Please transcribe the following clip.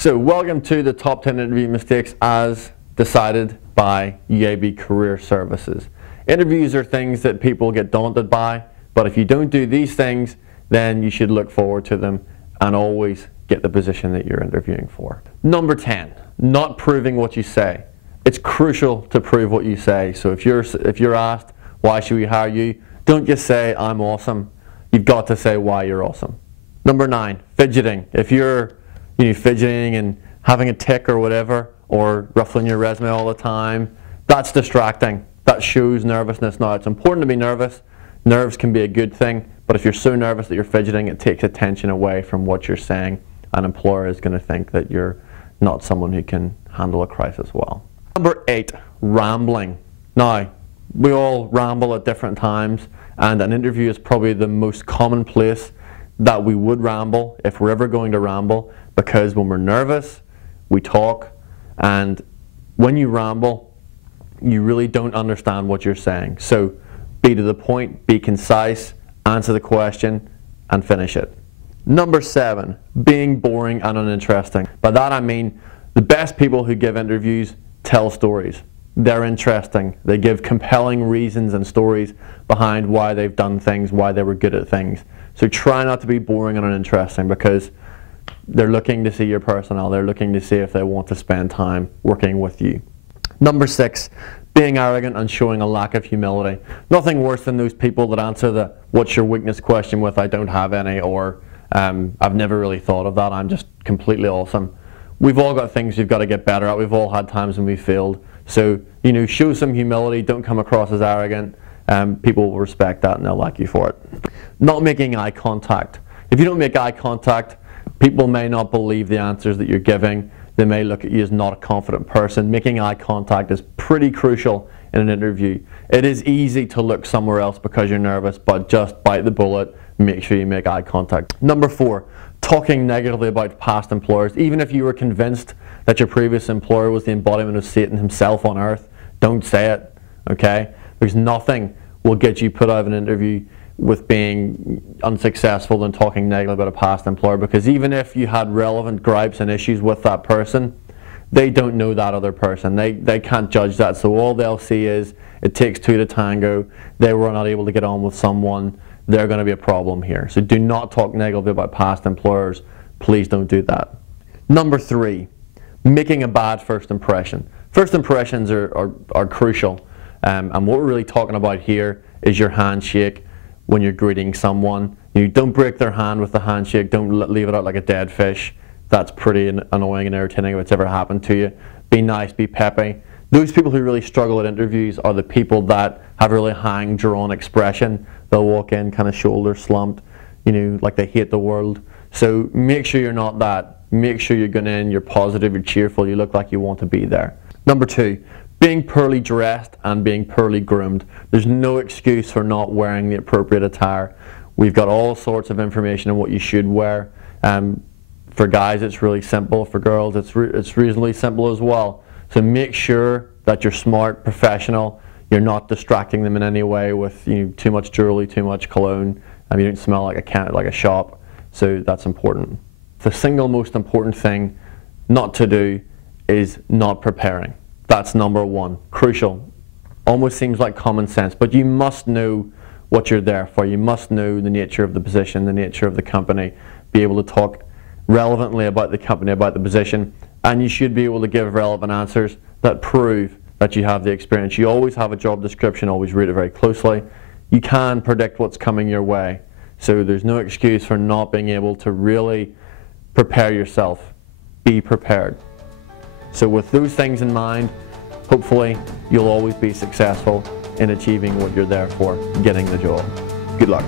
So welcome to the top 10 interview mistakes as decided by UAB Career Services. Interviews are things that people get daunted by, but if you don't do these things, then you should look forward to them and always get the position that you're interviewing for. Number 10, not proving what you say. It's crucial to prove what you say. So if you're asked, why should we hire you? Don't just say, I'm awesome. You've got to say why you're awesome. Number 9, fidgeting. If you're fidgeting and having a tick or whatever, or ruffling your resume all the time, that's distracting. That shows nervousness. Now, it's important to be nervous. Nerves can be a good thing, but if you're so nervous that you're fidgeting, it takes attention away from what you're saying. An employer is going to think that you're not someone who can handle a crisis well. Number 8, rambling. Now, we all ramble at different times, and an interview is probably the most common place that we would ramble if we're ever going to ramble, because when we're nervous, we talk, and when you ramble, you really don't understand what you're saying. So be to the point, be concise, answer the question, and finish it. Number 7, being boring and uninteresting. By that I mean the best people who give interviews tell stories. They're interesting. They give compelling reasons and stories behind why they've done things, why they were good at things. So try not to be boring and uninteresting, because they're looking to see your personnel. They're looking to see if they want to spend time working with you. Number 6, being arrogant and showing a lack of humility. Nothing worse than those people that answer the what's your weakness question with I don't have any, or I've never really thought of that, I'm just completely awesome. We've all got things we've got to get better at. We've all had times when we failed. So, show some humility. Don't come across as arrogant. People will respect that and they'll like you for it. Not making eye contact. If you don't make eye contact, people may not believe the answers that you're giving. They may look at you as not a confident person. Making eye contact is pretty crucial in an interview. It is easy to look somewhere else because you're nervous, but just bite the bullet. Make sure you make eye contact. Number 4, talking negatively about past employers. Even if you were convinced that your previous employer was the embodiment of Satan himself on earth, don't say it, okay? Because nothing will get you put out of an interview with being unsuccessful than talking negatively about a past employer, because even if you had relevant gripes and issues with that person, they don't know that other person. They can't judge that, so all they'll see is it takes 2 to tango, they were not able to get on with someone, they're going to be a problem here. So do not talk negatively about past employers. Please don't do that. Number 3, making a bad first impression. First impressions are crucial, and what we're really talking about here is your handshake when you're greeting someone. You don't break their hand with the handshake. Don't leave it out like a dead fish. That's pretty annoying and irritating if it's ever happened to you. Be nice, be peppy. Those people who really struggle at interviews are the people that have a really hang drawn expression. They'll walk in kind of shoulders slumped, like they hate the world. So make sure you're not that. Make sure you're going in, you're positive, you're cheerful, you look like you want to be there. Number 2, being poorly dressed and being poorly groomed. There's no excuse for not wearing the appropriate attire. We've got all sorts of information on what you should wear. For guys, it's really simple. For girls, it's reasonably simple as well. So make sure that you're smart, professional. You're not distracting them in any way with too much jewelry, too much cologne. You don't smell like a shop. So that's important. The single most important thing not to do is not preparing. That's number 1. Crucial. Almost seems like common sense, but you must know what you're there for. You must know the nature of the position, the nature of the company, be able to talk relevantly about the company, about the position, and you should be able to give relevant answers that prove that you have the experience. You always have a job description, always read it very closely. You can predict what's coming your way, so there's no excuse for not being able to really prepare yourself. Be prepared. So with those things in mind, hopefully you'll always be successful in achieving what you're there for, getting the job. Good luck.